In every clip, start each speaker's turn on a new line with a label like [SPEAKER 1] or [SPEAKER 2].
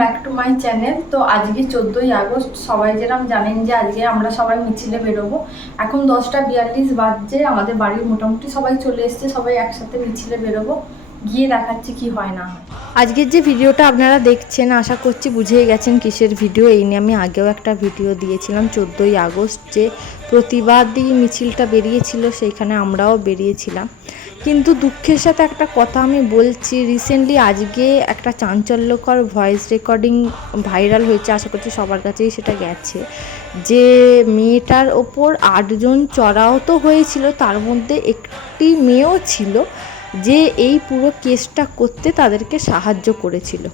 [SPEAKER 1] Back to my channel তো আজকে চোদ্দোই আগস্ট, সবাই যেরকম জানেন যে আজকে আমরা সবাই মিছিলে বেরোবো। এখন দশটা বিয়াল্লিশ বাজছে, আমাদের বাড়ির মোটামুটি সবাই চলে এসছে, সবাই একসাথে মিছিলে বেরোবো। গিয়ে দেখাচ্ছি কি হয় না আজকের যে ভিডিওটা আপনারা দেখছেন, আশা করছি বুঝেই গেছেন কিসের ভিডিও। এই নিয়ে আমি আগেও একটা ভিডিও দিয়েছিলাম, চোদ্দোই আগস্ট যে প্রতিবাদী মিছিলটা বেরিয়েছিল, সেইখানে আমরাও বেরিয়েছিলাম। কিন্তু দুঃখের সাথে একটা কথা আমি বলছি রিসেন্টলি আজকে একটা চাঞ্চল্যকর ভয়েস রেকর্ডিং ভাইরাল হয়েছে, আশা করছি সবার কাছেই সেটা গেছে। যে মেয়েটার ওপর আটজন চড়াও তো হয়েছিল, তার মধ্যে একটি মেয়েও ছিল। যে এই পুরো কেসটা করতে তাদেরকে সাহায্য করেছিল।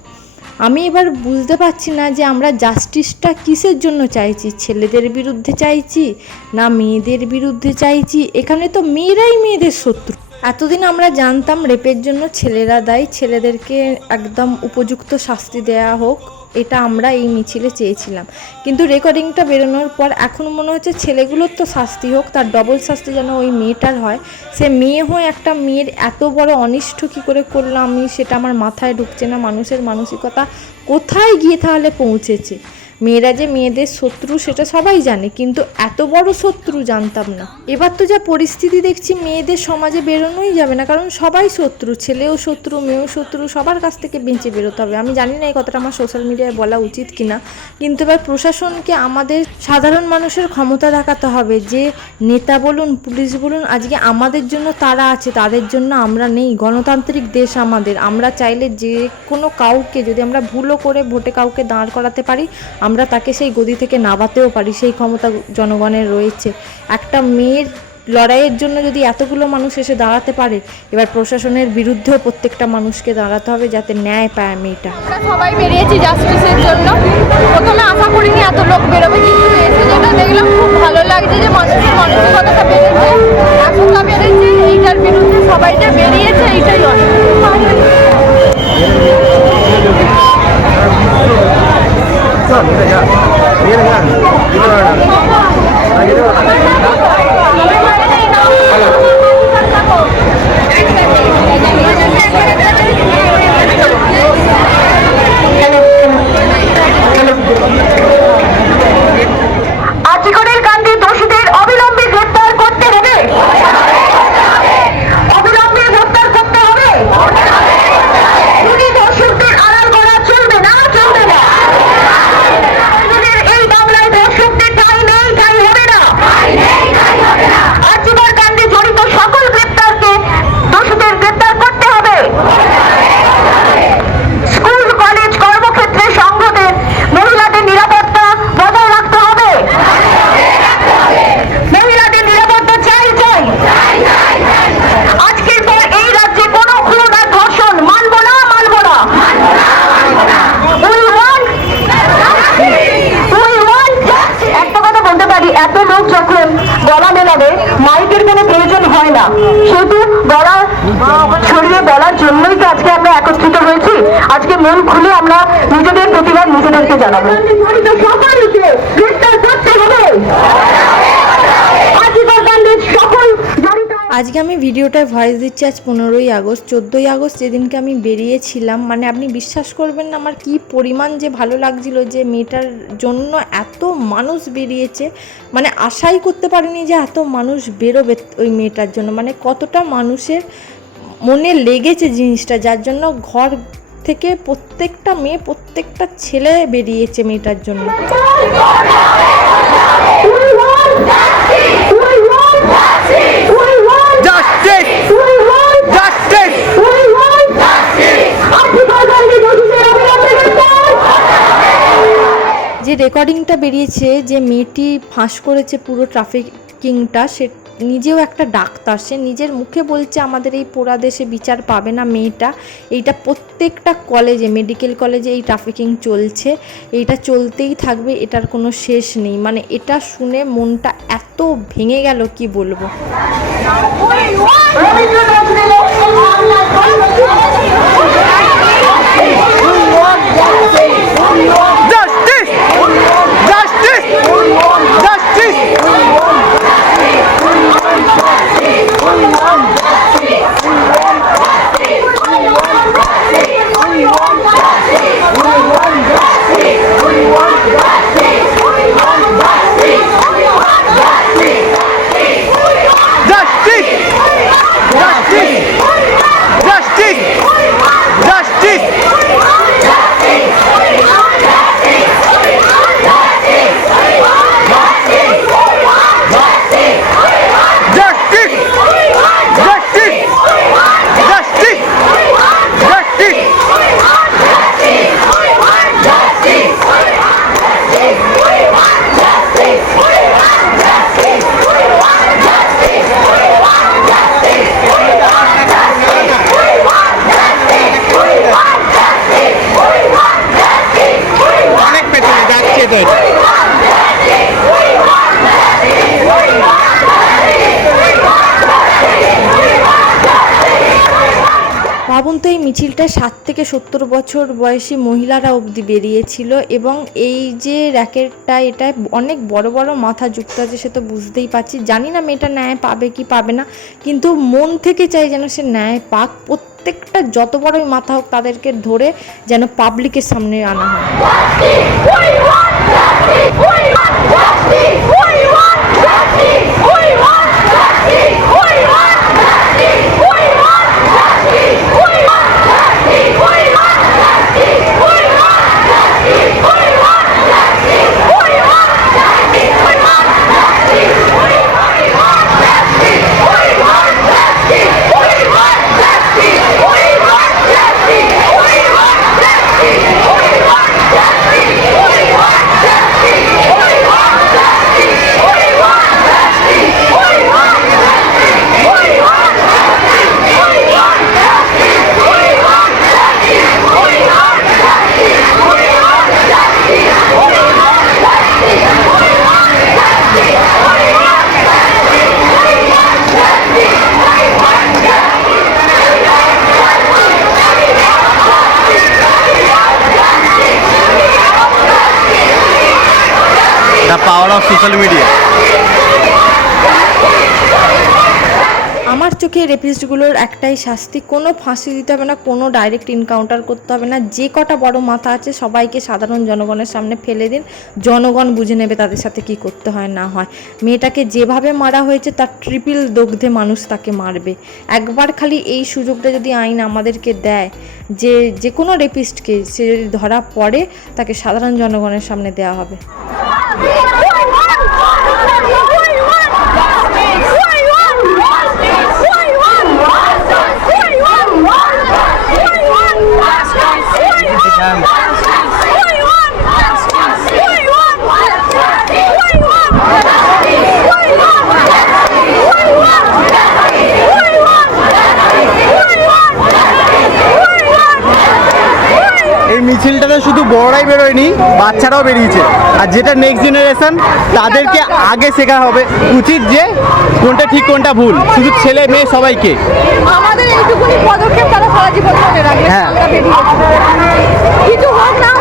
[SPEAKER 1] আমি এবার বুঝতে পারছি না যে আমরা জাস্টিসটা কিসের জন্য চাইছি? ছেলেদের বিরুদ্ধে চাইছি না মেয়েদের বিরুদ্ধে চাইছি? এখানে তো মেয়েরাই মেয়েদের শত্রু। এতদিন আমরা জানতাম রেপের জন্য ছেলেরা দায়ী। ছেলেদেরকে একদম উপযুক্ত শাস্তি দেয়া হোক। এটা আমরা এই মিছিলে চেয়েছিলাম। কিন্তু রেকর্ডিংটা বেরোনোর পর এখন মনে হচ্ছে ছেলেগুলোর তো শাস্তি হোক, তার ডবল শাস্তি যেন ওই মেয়েটার হয়। সে মেয়ে হয়ে একটা মেয়ের এত বড় অনিষ্ট কী করে করলাম আমি সেটা আমার মাথায় ঢুকছে না, মানুষের মানসিকতা কোথায় গিয়ে তাহলে পৌঁছেছে? মেয়েরা যে মেয়েদের শত্রু সেটা সবাই জানে, কিন্তু এত বড় শত্রু জানতাম না। এবার তো যা পরিস্থিতি দেখছি, মেয়েদের সমাজে বেরোনোই যাবে না, কারণ সবাই শত্রু, ছেলেও শত্রু, মেয়েও শত্রু, সবার কাছ থেকে বেঁচে বেরোতে হবে। আমি জানি না এই কথাটা আমার সোশ্যাল মিডিয়ায় বলা উচিত কিনা, কিন্তু এবার প্রশাসনকে আমাদের সাধারণ মানুষের ক্ষমতা দেখাতে হবে যে, নেতা বলুন, পুলিশ বলুন, আজকে আমাদের জন্য তারা আছে, তাদের জন্য আমরা নেই, গণতান্ত্রিক দেশ আমাদের। আমরা চাইলে যে কোনো কাউকে, যদি আমরা ভুলও করে ভোটে কাউকে দাঁড় করাতে পারি আমরা তাকে সেই গদি থেকে নাবাতেও পারি, সেই ক্ষমতা জনগণের রয়েছে। একটা মেয়ের লড়াইয়ের জন্য যদি এতগুলো মানুষ এসে দাঁড়াতে পারে, এবার প্রশাসনের বিরুদ্ধেও প্রত্যেকটা মানুষকে দাঁড়াতে হবে যাতে ন্যায় পায় মেয়েটা।
[SPEAKER 2] আমরা সবাই বেরিয়েছি জাস্টিসের জন্য। প্রথমে আশা করিনি এত লোক বেরোবে, কিন্তু এসে যেটা দেখলাম খুব ভালো লাগছে যে মানুষের মানসিকতাটা বেড়েছে। এতটা বেড়েছে এইটার বিরুদ্ধে সবাই যে বেরিয়েছে, এইটাই অনেক
[SPEAKER 3] ಸರ್ ನೀರಾಗ ನೀರಾಗ ನೀರಾಗ মন খুলে আমরা নিজেদের প্রতিবাদ নিজেদেরকে জানাব।
[SPEAKER 1] আজকে আমি ভিডিওটায় ভয়েস দিচ্ছি আজ পনেরোই আগস্ট চোদ্দোই আগস্ট যেদিনকে আমি বেরিয়েছিলাম মানে আপনি বিশ্বাস করবেন না আমার কি পরিমাণ যে ভালো লাগছিল যে মেয়েটার জন্য এত মানুষ বেরিয়েছে মানে আশাই করতে পারিনি যে এত মানুষ বেরোবে ওই মেয়েটার জন্য মানে কতটা মানুষের মনে লেগেছে জিনিসটা যার জন্য ঘর থেকে প্রত্যেকটা মেয়ে প্রত্যেকটা ছেলে বেরিয়েছে মেয়েটার জন্য। যে রেকর্ডিংটা বেরিয়েছে যে মেয়েটি ফাঁস করেছে পুরো ট্রাফিকিংটা সে নিজেও একটা ডাক্তার। সে নিজের মুখে বলছে, আমাদের এই পোড়া দেশে বিচার পাবে না মেয়েটা। এইটা প্রত্যেকটা কলেজে, মেডিকেল কলেজে এই ট্রাফিকিং চলছে। এইটা চলতেই থাকবে, এটার কোনো শেষ নেই। মানে এটা শুনে মনটা এত ভেঙে গেল, কি বলব? ভাবুন তো এই মিছিলটা ষাট থেকে সত্তর বছর বয়সী মহিলারা অবধি বেরিয়েছিল এবং এই যে র্যাকেটটা, এটা অনেক বড় বড় মাথা যুক্ত আছে, সে তো বুঝতেই পারছি। জানি না মেয়েটা ন্যায় পাবে কি পাবে না, কিন্তু মন থেকে চাই যেন সে ন্যায় পাক। প্রত্যেকটা যত বড়ই মাথা হোক তাদেরকে ধরে যেন পাবলিকের সামনে আনা হয়
[SPEAKER 4] social media?
[SPEAKER 1] আমার চোখে রেপিস্টগুলোর একটাই শাস্তি, কোনো ফাঁসি দিতে হবে না, কোনো ডাইরেক্ট ইনকাউন্টার করতে হবে না। যে কটা বড় মাথা আছে সবাইকে সাধারণ জনগণের সামনে ফেলে দিন। জনগণ বুঝে নেবে তাদের সাথে কি করতে হয়, না হয়। মেয়েটাকে যেভাবে মারা হয়েছে, তার ট্রিপল দগ্ধে মানুষ তাকে মারবে। একবার খালি এই সুযোগটা যদি আইন আমাদেরকে দেয়, যে যে কোনো রেপিস্টকে সে যদি ধরা পড়ে, তাকে সাধারণ জনগণের সামনে দেওয়া হবে।
[SPEAKER 4] বেরোয়নি বাচ্চারাও বেরিয়েছে। আর যেটা নেক্সট জেনারেশন তাদেরকে আগে শেখা হবে উচিত যে কোনটা ঠিক কোনটা ভুল। শুধু ছেলে মেয়ে সবাইকে।
[SPEAKER 2] আমাদের এইটুকুনি পদক্ষেপ তারা সারা জীবন মনে রাখবে
[SPEAKER 4] হ্যাঁ।
[SPEAKER 2] কিছু হোক না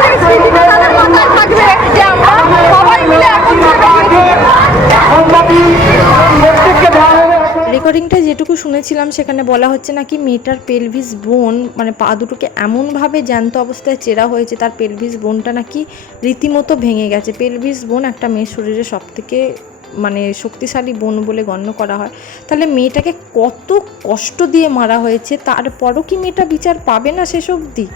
[SPEAKER 2] থাকবে যে আমরা সবাই মিলে
[SPEAKER 1] রেকর্ডিংটা যেটুকু শুনেছিলাম, সেখানে বলা হচ্ছে নাকি মেয়েটার পেলভিস বোন মানে পা দুটোকে এমনভাবে জ্যান্ত অবস্থায় চেরা হয়েছে, তার পেলভিস বোনটা নাকি রীতিমতো ভেঙে গেছে। পেলভিস বোন একটা মেয়ের শরীরে সব থেকে মানে শক্তিশালী বোন বলে গণ্য করা হয়। তাহলে মেয়েটাকে কত কষ্ট দিয়ে মারা হয়েছে, তারপরও কি মেয়েটা বিচার পাবে না শেষ অবধি?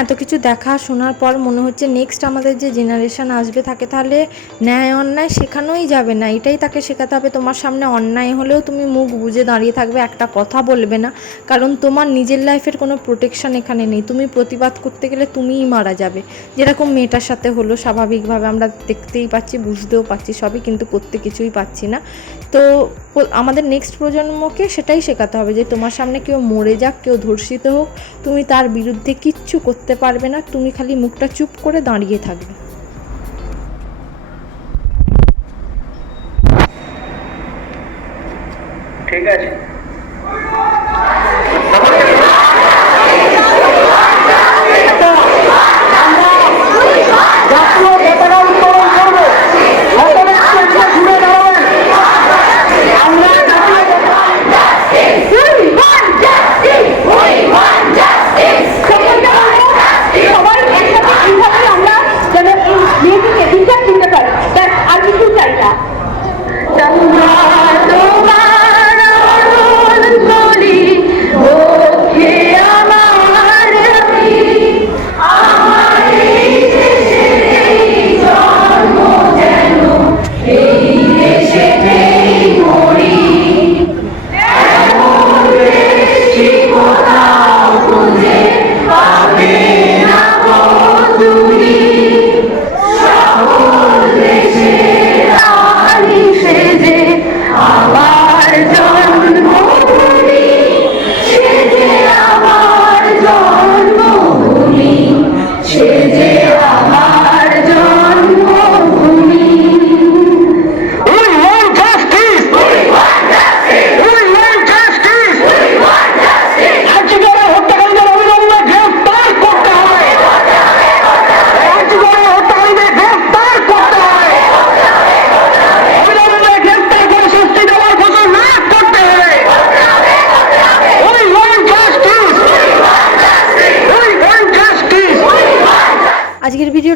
[SPEAKER 1] এত কিছু দেখা শোনার পর মনে হচ্ছে নেক্সট আমাদের যে জেনারেশান আসবে তাকে তাহলে ন্যায় অন্যায় শেখানোই যাবে না। এটাই তাকে শেখাতে হবে। তোমার সামনে অন্যায় হলেও তুমি মুখ বুজে দাঁড়িয়ে থাকবে, একটা কথা বলবে না। কারণ তোমার নিজের লাইফের কোনো প্রোটেকশন এখানে নেই। তুমি প্রতিবাদ করতে গেলে তুমিই মারা যাবে। যেরকম মেয়েটার সাথে হলো, স্বাভাবিকভাবে আমরা দেখতেই পাচ্ছি, বুঝতেও পাচ্ছি সবই, কিন্তু করতে কিছুই পাচ্ছি না। তো আমাদের নেক্সট প্রজন্মকে সেটাই শেখাতে হবে যে তোমার সামনে কেউ মরে যাক, কেউ ধর্ষিত হোক, তুমি তার বিরুদ্ধে কিচ্ছু করতে পারবে না তুমি খালি মুখটা চুপ করে দাঁড়িয়ে থাকবে।
[SPEAKER 3] ঠিক আছে।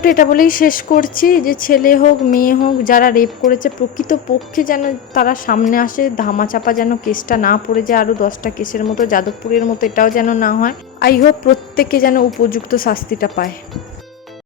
[SPEAKER 1] ভিডিওটা এটা বলেই শেষ করছি যে ছেলে হোক, মেয়ে হোক, যারা রেপ করেছে প্রকৃত পক্ষে যেন তারা সামনে আসে, ধামাচাপা যেন কেসটা না পড়ে যায় আরও দশটা কেসের মতো, যাদবপুরের মতো এটাও যেন না হয়। আই হোপ প্রত্যেকে যেন উপযুক্ত শাস্তিটা পায়।